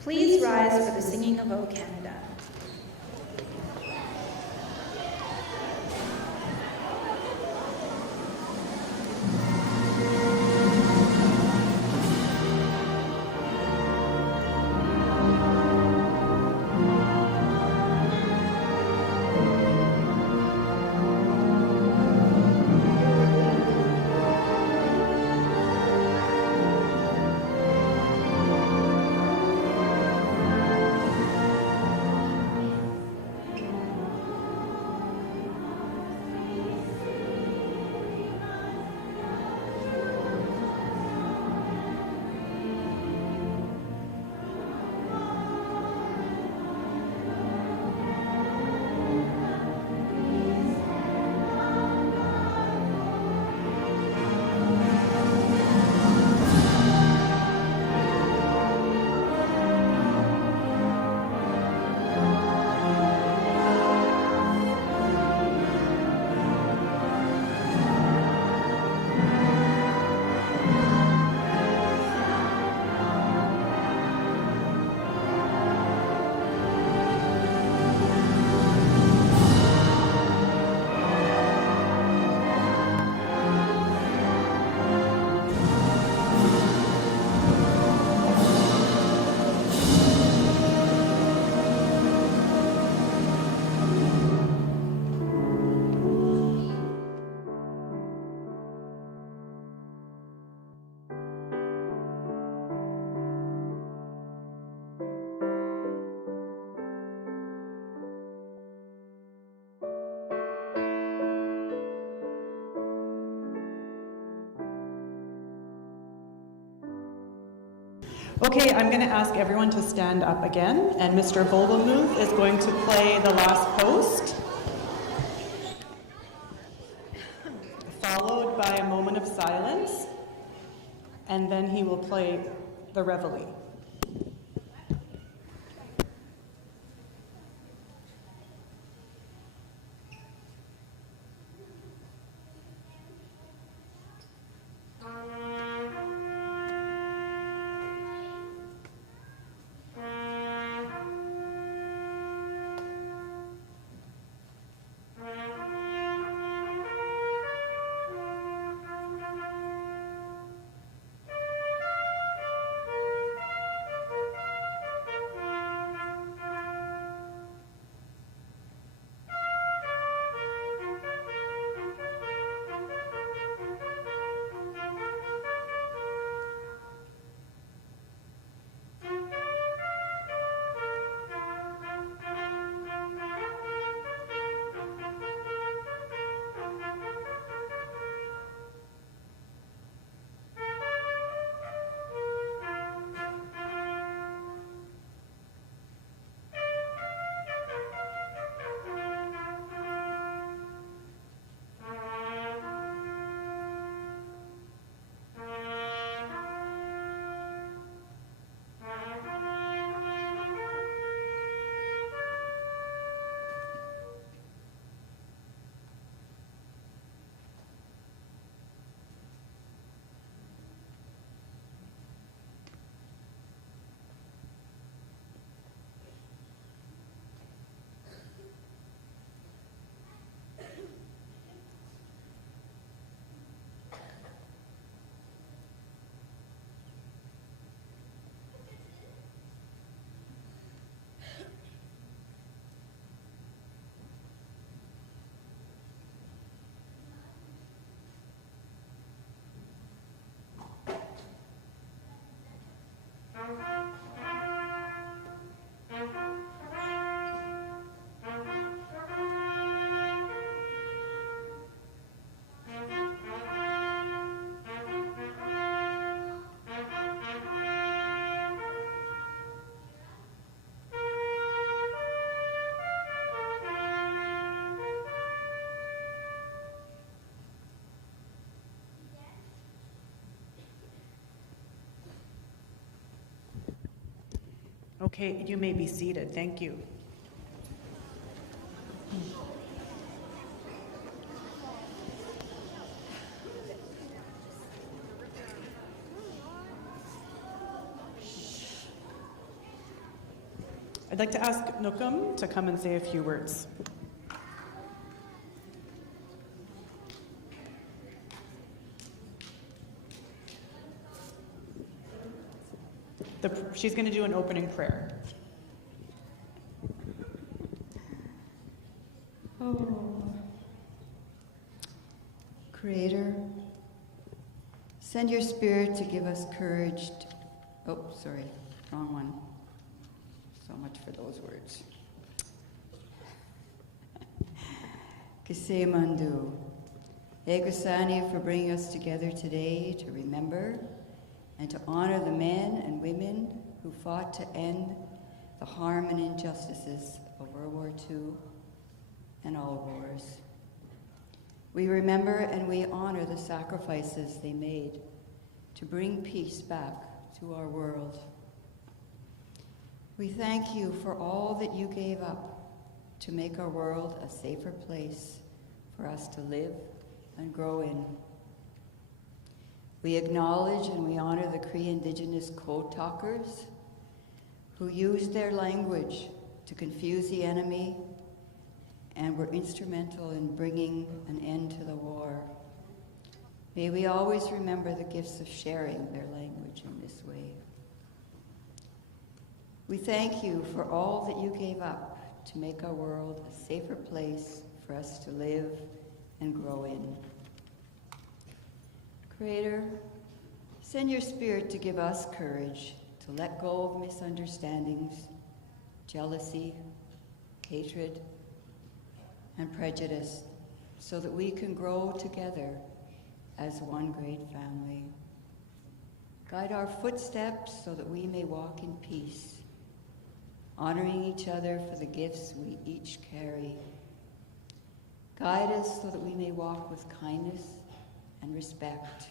Please rise for the singing of O Canada. Okay, I'm going to ask everyone to stand up again, and Mr. Vogelmuth is going to play the last post, followed by a moment of silence, and then he will play the reveille. Okay, you may be seated. Thank you. I'd like to ask Nookum to come and say a few words. She's going to do an opening prayer. Oh. Creator, send your Spirit to give us courage. Wrong one. So much for those words. Kisemandu. Egosani for bringing us together today to remember and to honor the men and women who fought to end the harm and injustices of World War II and all wars. We remember and we honor the sacrifices they made to bring peace back to our world. We thank you for all that you gave up to make our world a safer place for us to live and grow in. We acknowledge and we honor the Cree Indigenous code talkers who used their language to confuse the enemy and were instrumental in bringing an end to the war. May we always remember the gifts of sharing their language in this way. We thank you for all that you gave up to make our world a safer place for us to live and grow in. Creator, send your Spirit to give us courage to let go of misunderstandings, jealousy, hatred, and prejudice so that we can grow together as one great family. Guide our footsteps so that we may walk in peace, honoring each other for the gifts we each carry. Guide us so that we may walk with kindness and respect.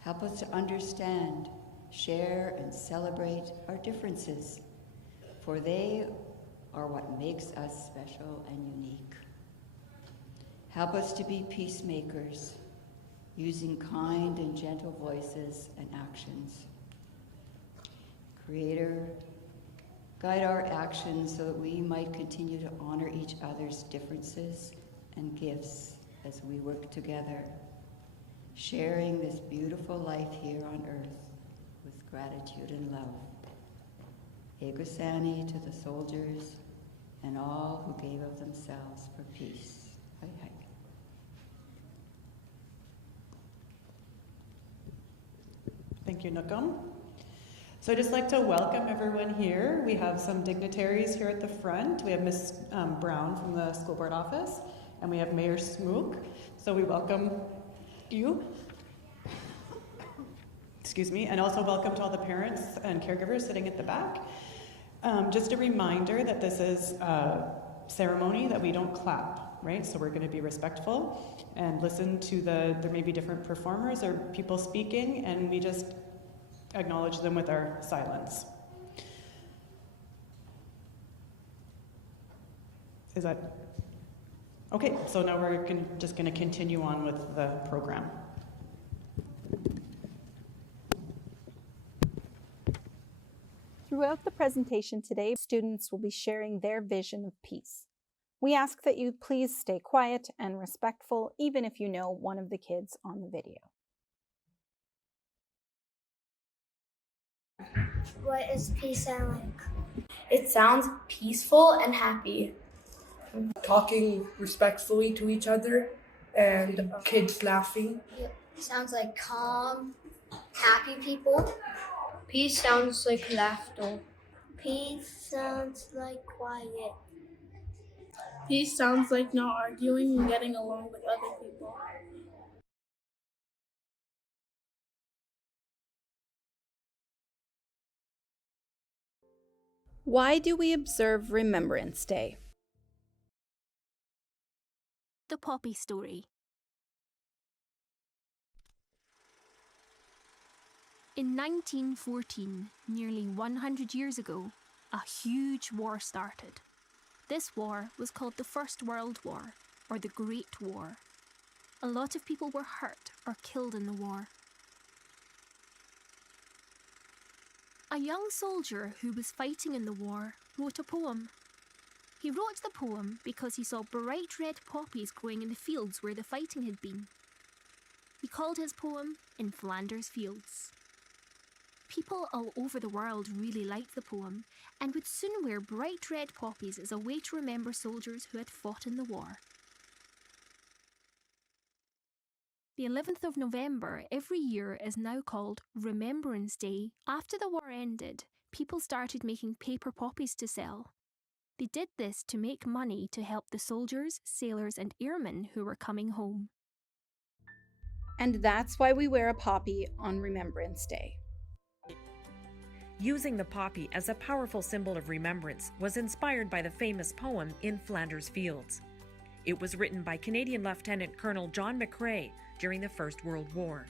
Help us to understand, share, and celebrate our differences, for they are what makes us special and unique. Help us to be peacemakers, using kind and gentle voices and actions. Creator, guide our actions so that we might continue to honor each other's differences and gifts as we work together, sharing this beautiful life here on earth with gratitude and love. Egosani to the soldiers and all who gave of themselves for peace. Hai hai. Thank you, Nookum. So I'd just like to welcome everyone here. We have some dignitaries here at the front. We have Ms. Brown from the school board office, and we have Mayor Smook. So we welcome you. Excuse me, and also welcome to all the parents and caregivers sitting at the back. Just a reminder that this is a ceremony that we don't clap, right? So we're going to be respectful and listen to there may be different performers or people speaking, and we just acknowledge them with our silence. Is that okay? So now we're just going to continue on with the program. Throughout the presentation today, students will be sharing their vision of peace. We ask that you please stay quiet and respectful, even if you know one of the kids on the video. What does peace sound like? It sounds peaceful and happy. Talking respectfully to each other and kids laughing. It sounds like calm, happy people. Peace sounds like laughter. Peace sounds like quiet. Peace sounds like not arguing and getting along with other people. Why do we observe Remembrance Day? The Poppy Story. In 1914, nearly 100 years ago, a huge war started. This war was called the First World War, or the Great War. A lot of people were hurt or killed in the war. A young soldier who was fighting in the war wrote a poem. He wrote the poem because he saw bright red poppies growing in the fields where the fighting had been. He called his poem In Flanders Fields. People all over the world really liked the poem and would soon wear bright red poppies as a way to remember soldiers who had fought in the war. The 11th of November every year is now called Remembrance Day. After the war ended, people started making paper poppies to sell. They did this to make money to help the soldiers, sailors, and airmen who were coming home. And that's why we wear a poppy on Remembrance Day. Using the poppy as a powerful symbol of remembrance was inspired by the famous poem In Flanders Fields. It was written by Canadian Lieutenant Colonel John McCrae during the First World War.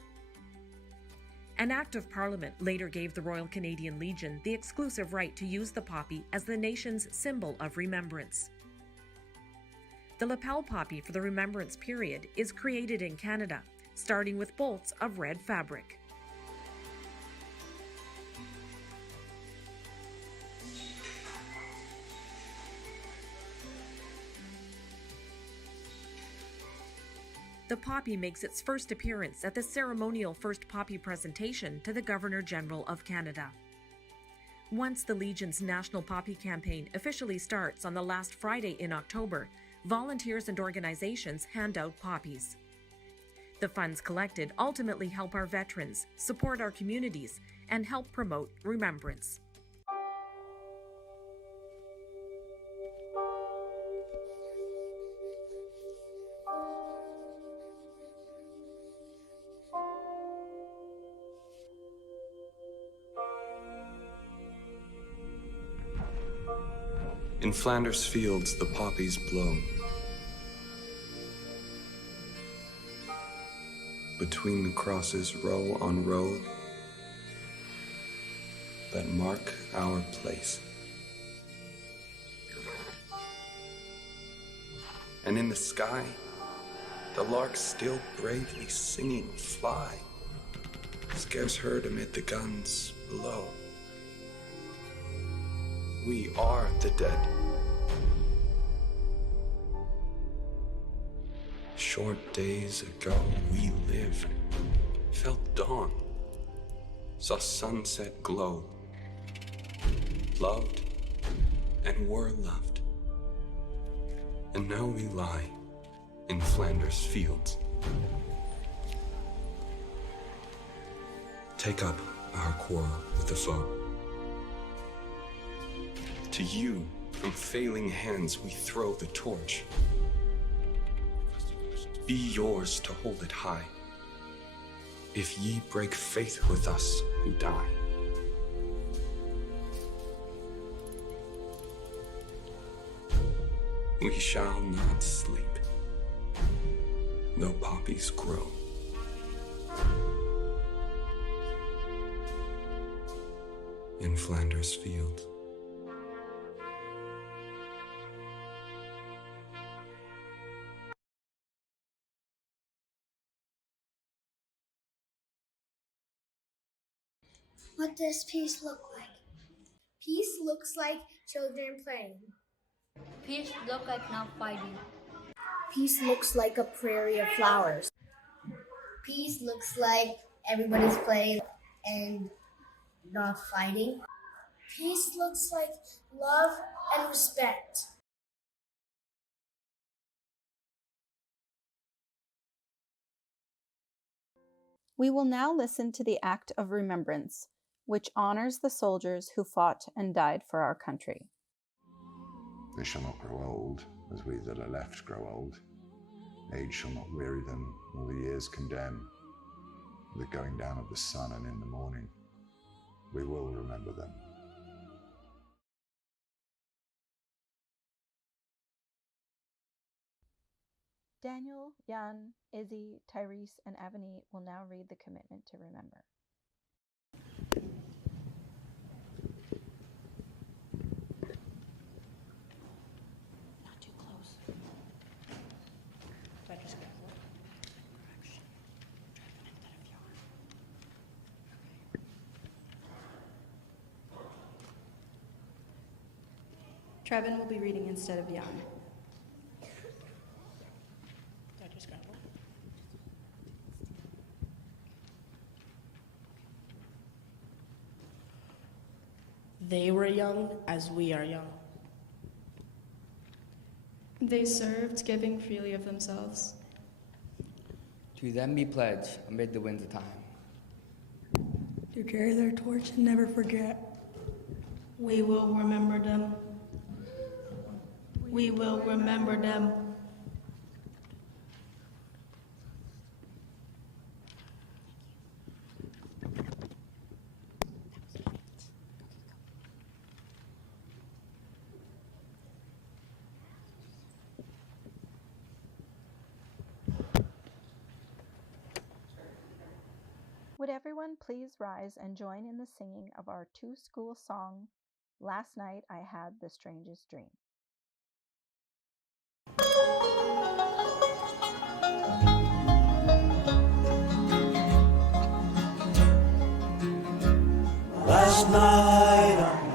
An Act of Parliament later gave the Royal Canadian Legion the exclusive right to use the poppy as the nation's symbol of remembrance. The lapel poppy for the Remembrance period is created in Canada, starting with bolts of red fabric. The poppy makes its first appearance at the ceremonial first poppy presentation to the Governor-General of Canada. Once the Legion's National Poppy Campaign officially starts on the last Friday in October, volunteers and organizations hand out poppies. The funds collected ultimately help our veterans, support our communities, and help promote remembrance. In Flanders fields the poppies blow. Between the crosses, row on row, that mark our place. And in the sky, the larks still bravely singing fly, scarce heard amid the guns below. We are the dead. Short days ago we lived, felt dawn, saw sunset glow, loved and were loved. And now we lie in Flanders fields. Take up our quarrel with the foe. To you, from failing hands, we throw the torch. Be yours to hold it high, if ye break faith with us who die. We shall not sleep, though poppies grow. In Flanders fields. What does peace look like? Peace looks like children playing. Peace look like not fighting. Peace looks like a prairie of flowers. Peace looks like everybody's playing and not fighting. Peace looks like love and respect. We will now listen to the Act of Remembrance, which honors the soldiers who fought and died for our country. They shall not grow old, as we that are left grow old. Age shall not weary them, nor the years condemn. The going down of the sun and in the morning, we will remember them. Daniel, Jan, Izzy, Tyrese, and Avani will now read the commitment to remember. Not too close. Do I just get one? Correction. Driven instead of yarn. Trevin will be reading instead of Jan. They were young as we are young. They served, giving freely of themselves. To them be pledged amid the winds of time. To carry their torch and never forget. We will remember them. We will remember them. Would everyone please rise and join in the singing of our two-school song, Last Night I Had the Strangest Dream. Last night I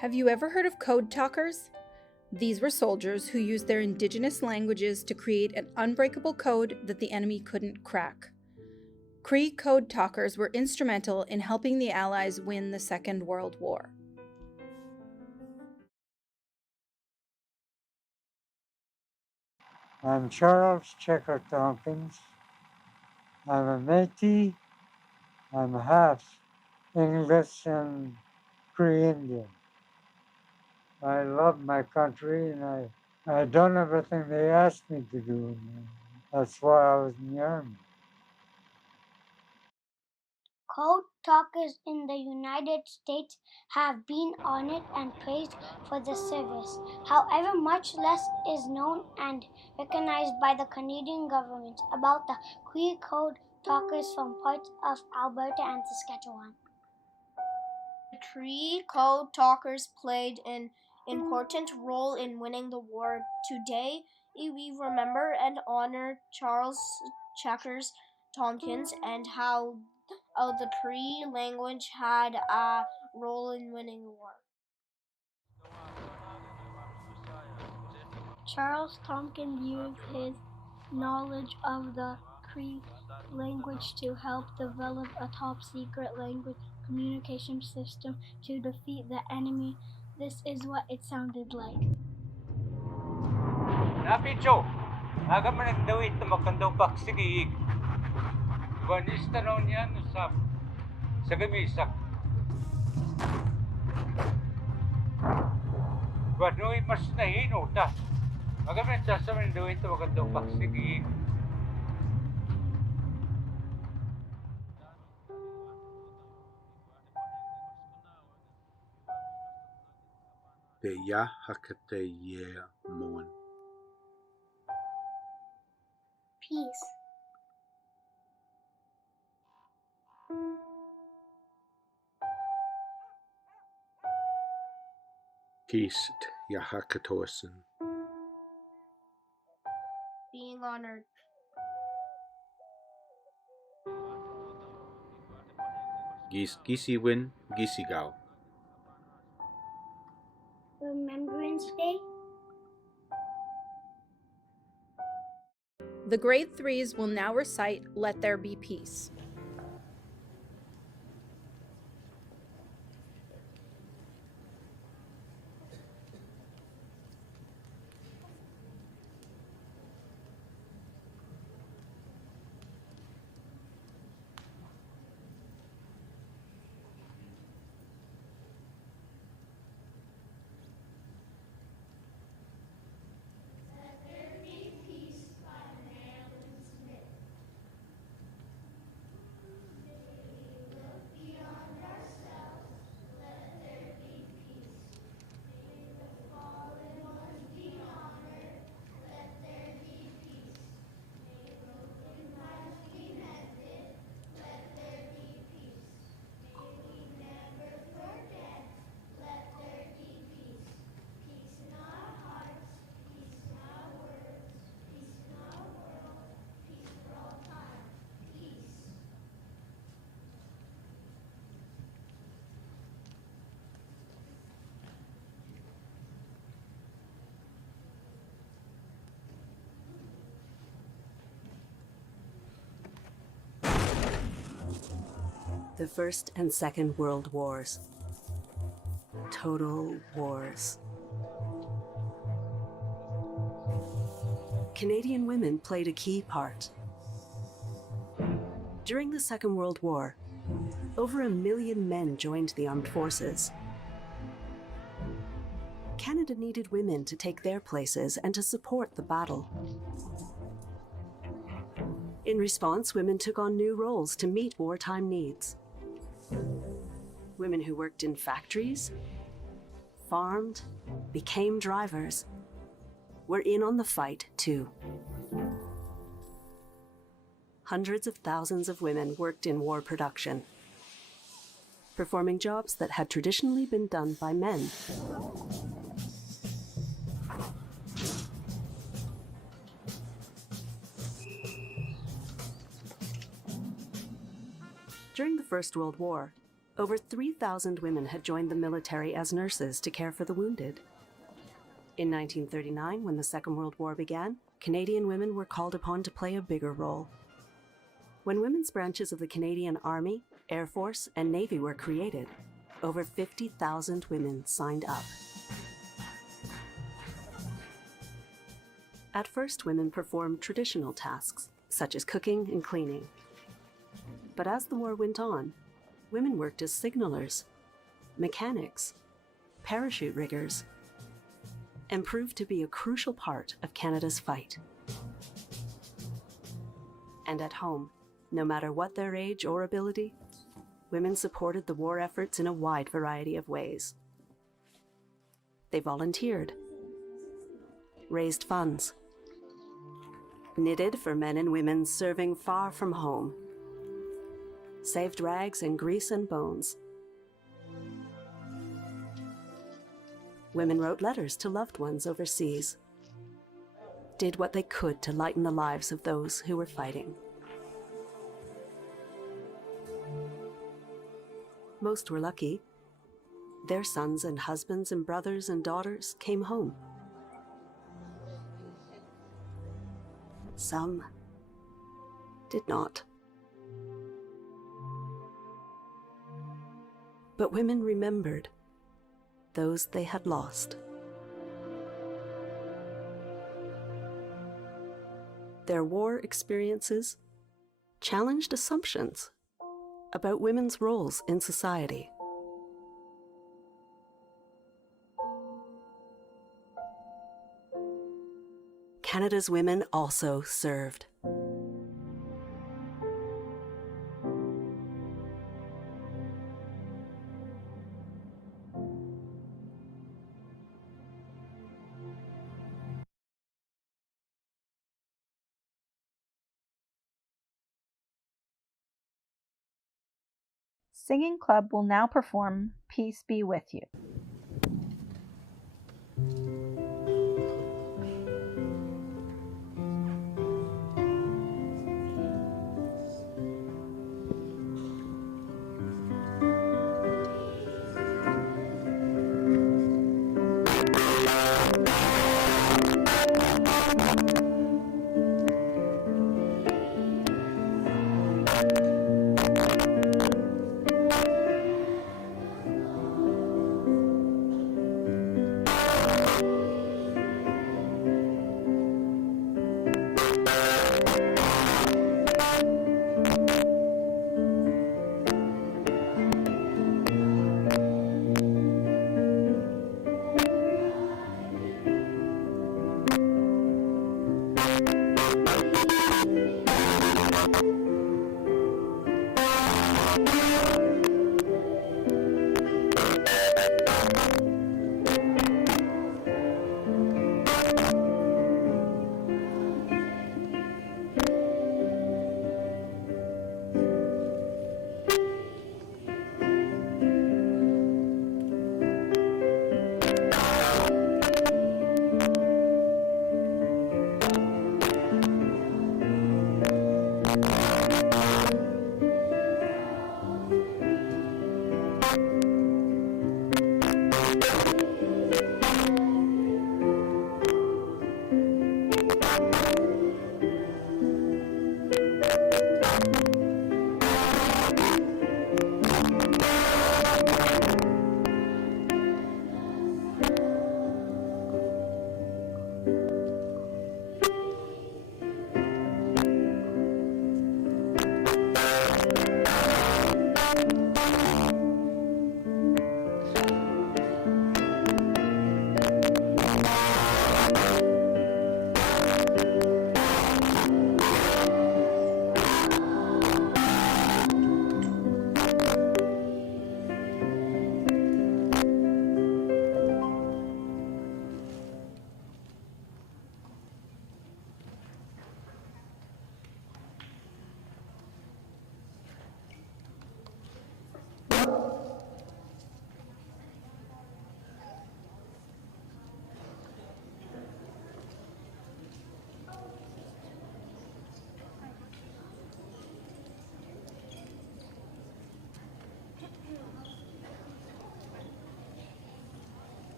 Have you ever heard of code talkers? These were soldiers who used their indigenous languages to create an unbreakable code that the enemy couldn't crack. Cree code talkers were instrumental in helping the Allies win the Second World War. I'm Charles Checker Tompkins. I'm a Métis. I'm half English and Cree Indian. I love my country and I done everything they asked me to do. That's why I was in the Army. Code talkers in the United States have been honored and praised for their service. However, much less is known and recognized by the Canadian government about the Cree code talkers from parts of Alberta and Saskatchewan. The Cree code talkers played an important role in winning the war. Today, we remember and honor Charles Checkers Tompkins and how the Cree language had a role in winning the war. Charles Tompkins used his knowledge of the Cree language to help develop a top-secret language communication system to defeat the enemy. This is what it sounded like. Napicho, aga man nagdawit na makandaw paksigiig. Vanista noon yan sa gamisak. Banoy mas nahino ta. Magamin sa samin doon ito magandang pagsigi. Te ya hakate ye mon. Peace. Kist ya hakatosen. Being honored. Gisiwin gisigaw. Remembrance Day. The grade 3s will now recite Let There Be Peace. The First and Second World Wars. Total wars. Canadian women played a key part. During the Second World War, over 1 million men joined the armed forces. Canada needed women to take their places and to support the battle. In response, women took on new roles to meet wartime needs. Women who worked in factories, farmed, became drivers, were in on the fight too. Hundreds of thousands of women worked in war production, performing jobs that had traditionally been done by men. During the First World War, over 3,000 women had joined the military as nurses to care for the wounded. In 1939, when the Second World War began, Canadian women were called upon to play a bigger role. When women's branches of the Canadian Army, Air Force, and Navy were created, over 50,000 women signed up. At first, women performed traditional tasks, such as cooking and cleaning. But as the war went on, women worked as signalers, mechanics, parachute riggers, and proved to be a crucial part of Canada's fight. And at home, no matter what their age or ability, women supported the war efforts in a wide variety of ways. They volunteered, raised funds, knitted for men and women serving far from home, saved rags and grease and bones. Women wrote letters to loved ones overseas, did what they could to lighten the lives of those who were fighting. Most were lucky. Their sons and husbands and brothers and daughters came home. Some did not. But women remembered those they had lost. Their war experiences challenged assumptions about women's roles in society. Canada's women also served. Singing Club will now perform Peace Be With You.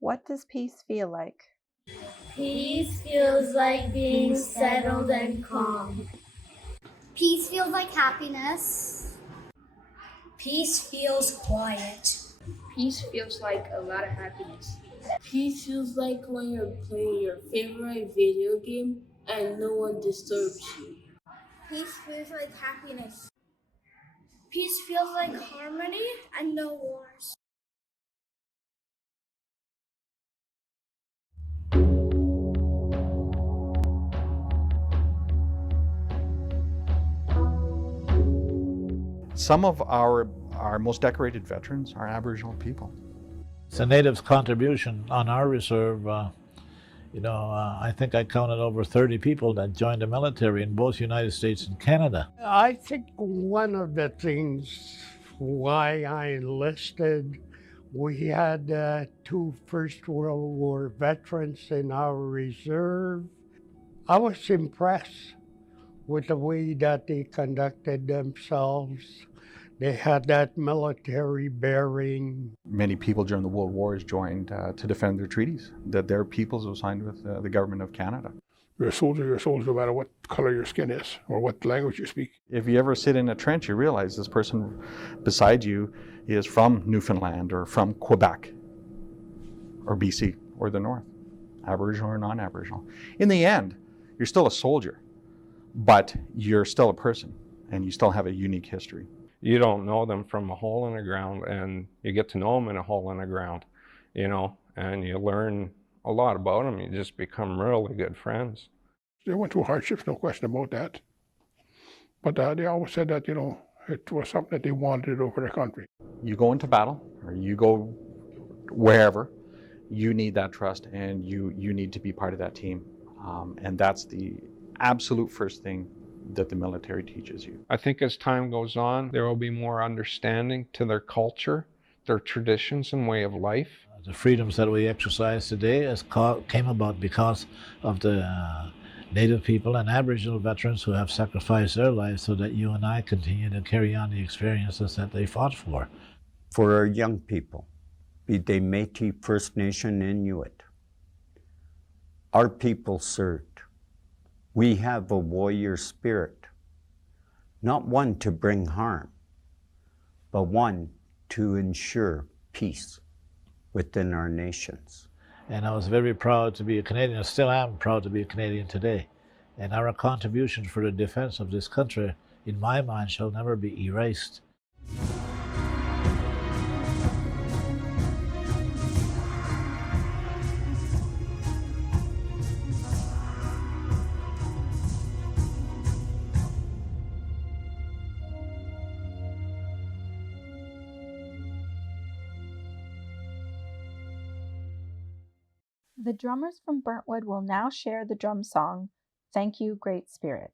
What does peace feel like? Peace feels like being settled and calm. Peace feels like happiness. Peace feels quiet. Peace feels like a lot of happiness. Peace feels like when you're playing your favorite video game and no one disturbs you. Peace feels like happiness. Peace feels like harmony and no wars. Some of our most decorated veterans are Aboriginal people. It's the natives' contribution on our reserve. I think I counted over 30 people that joined the military in both United States and Canada. I think one of the things why I enlisted, we had 2 First World War veterans in our reserve. I was impressed with the way that they conducted themselves. They had that military bearing. Many people during the World Wars joined to defend their treaties that their peoples were signed with the government of Canada. You're a soldier no matter what color your skin is or what language you speak. If you ever sit in a trench, you realize this person beside you is from Newfoundland or from Quebec or BC or the North, Aboriginal or non-Aboriginal. In the end, you're still a soldier, but you're still a person and you still have a unique history. You don't know them from a hole in the ground, and you get to know them in a hole in the ground, you know, and you learn a lot about them. You just become really good friends. They went through hardships, no question about that. But they always said that, you know, it was something that they wanted to do for their country. You go into battle, or you go wherever, you need that trust, and you need to be part of that team. And that's the absolute first thing that the military teaches you. I think as time goes on, there will be more understanding to their culture, their traditions and way of life. The freedoms that we exercise today came about because of the Native people and Aboriginal veterans who have sacrificed their lives so that you and I continue to carry on the experiences that they fought for. For our young people, be they Métis, First Nation, Inuit, our people served. We have a warrior spirit, not one to bring harm, but one to ensure peace within our nations. And I was very proud to be a Canadian. I still am proud to be a Canadian today. And our contribution for the defense of this country, in my mind, shall never be erased. The drummers from Burntwood will now share the drum song, Thank You, Great Spirit.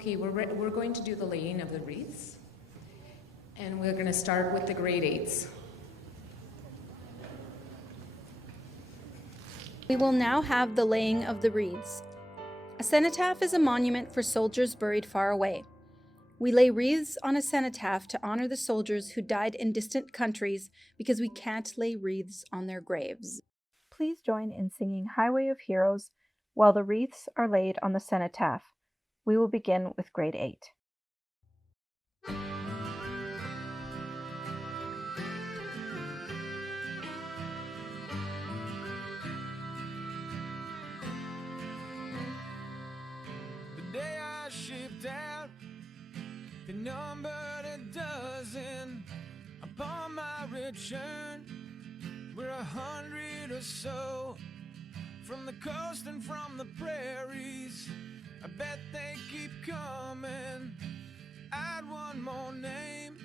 Okay, we're going to do the laying of the wreaths, and we're going to start with the grade 8s. We will now have the laying of the wreaths. A cenotaph is a monument for soldiers buried far away. We lay wreaths on a cenotaph to honor the soldiers who died in distant countries because we can't lay wreaths on their graves. Please join in singing Highway of Heroes while the wreaths are laid on the cenotaph. We will begin with grade 8. The day I shipped out, they numbered a dozen. Upon my return, we're 100 or so. From the coast and from the prairies, I bet they keep coming. Add one more name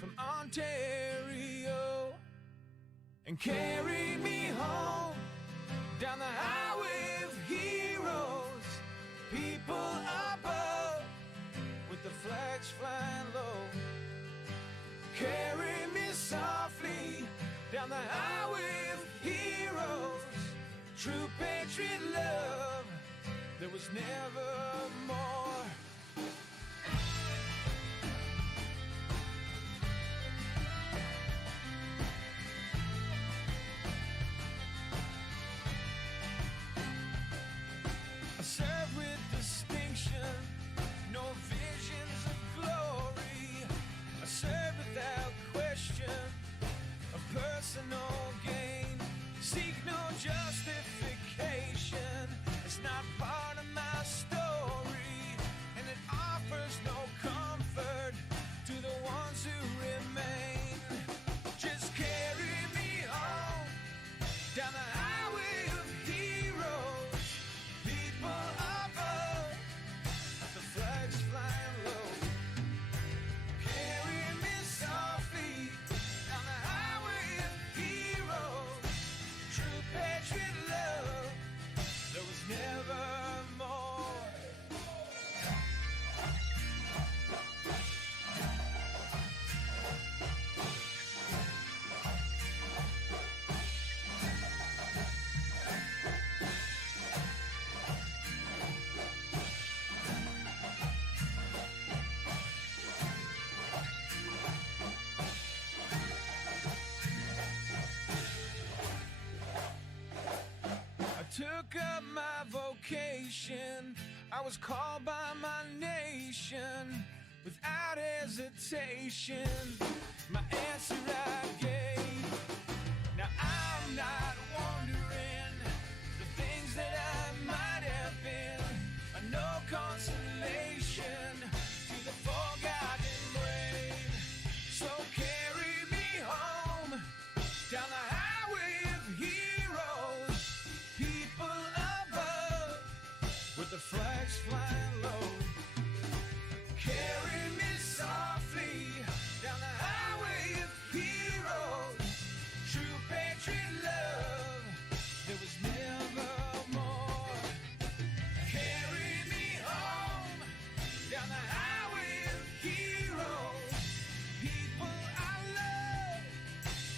from Ontario and carry me home down the highway of heroes. People above with the flags flying low. Carry me softly down the highway of heroes. True patriot love, there was never more. I served with distinction, no visions of glory. I served without question of personal gain. Seek no justification, it's not part of my story, and it offers no comfort to the ones who remain. Just carry me home down the highway of heroes. People above, the flags flying low. Carry me softly down the highway of heroes. True patriot love, there was never more. I took up my vocation, I was called by my nation without hesitation. My answer I gave. Now I'm not wondering the things that I might have been. I know consolation to the forgotten brave. So carry me home down the highway of heroes. People above with the flags flying low. Carry me softly down the highway of heroes. True patriot love, there was never more. Carry me home down the highway of heroes. People I love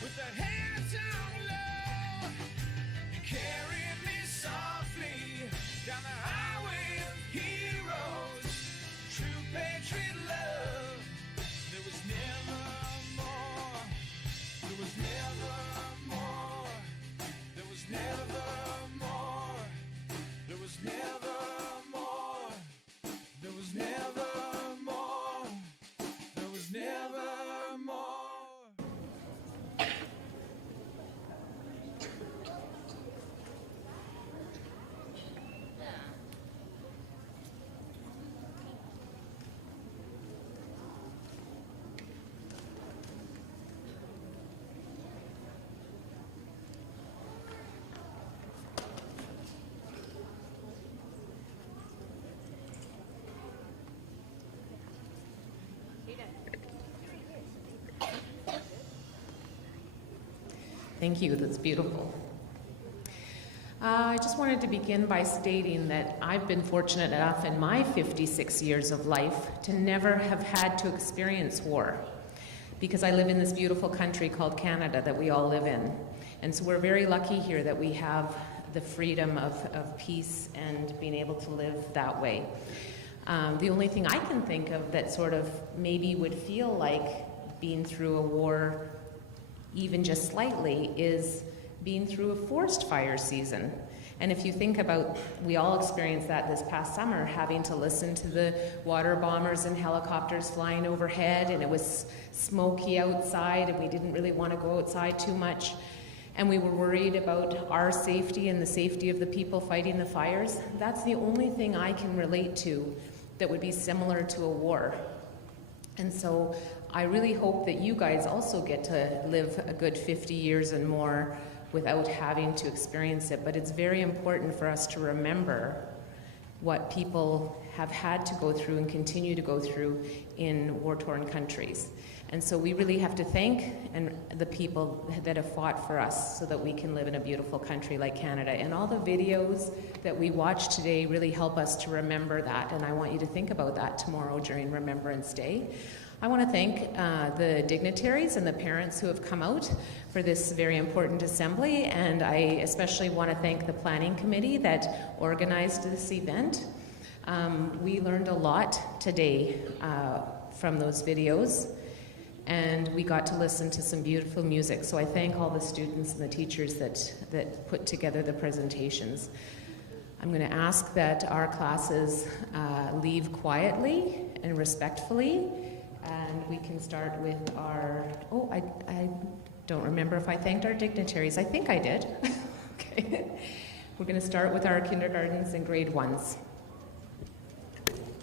with their hands down low. Carry me softly down the highway of heroes. True patriot love, there was never more. There was never more. There was never more. There was never more. There was never more. There was never more. Thank you, that's beautiful. I just wanted to begin by stating that I've been fortunate enough in my 56 years of life to never have had to experience war, because I live in this beautiful country called Canada that we all live in. And so we're very lucky here that we have the freedom of peace and being able to live that way. The only thing I can think of that sort of maybe would feel like being through a war, even just slightly, is being through a forced fire season. And if you think about, we all experienced that this past summer, having to listen to the water bombers and helicopters flying overhead, and it was smoky outside, and we didn't really want to go outside too much. And we were worried about our safety and the safety of the people fighting the fires. That's the only thing I can relate to that would be similar to a war. And so I really hope that you guys also get to live a good 50 years and more without having to experience it. But it's very important for us to remember what people have had to go through and continue to go through in war-torn countries. And so we really have to thank the people that have fought for us so that we can live in a beautiful country like Canada. And all the videos that we watch today really help us to remember that. And I want you to think about that tomorrow during Remembrance Day. I want to thank the dignitaries and the parents who have come out for this very important assembly, and I especially want to thank the planning committee that organized this event. We learned a lot today from those videos, and we got to listen to some beautiful music. So I thank all the students and the teachers that put together the presentations. I'm going to ask that our classes leave quietly and respectfully. And we can start with our, I don't remember if I thanked our dignitaries. I think I did. Okay. We're going to start with our kindergartens and grade 1s.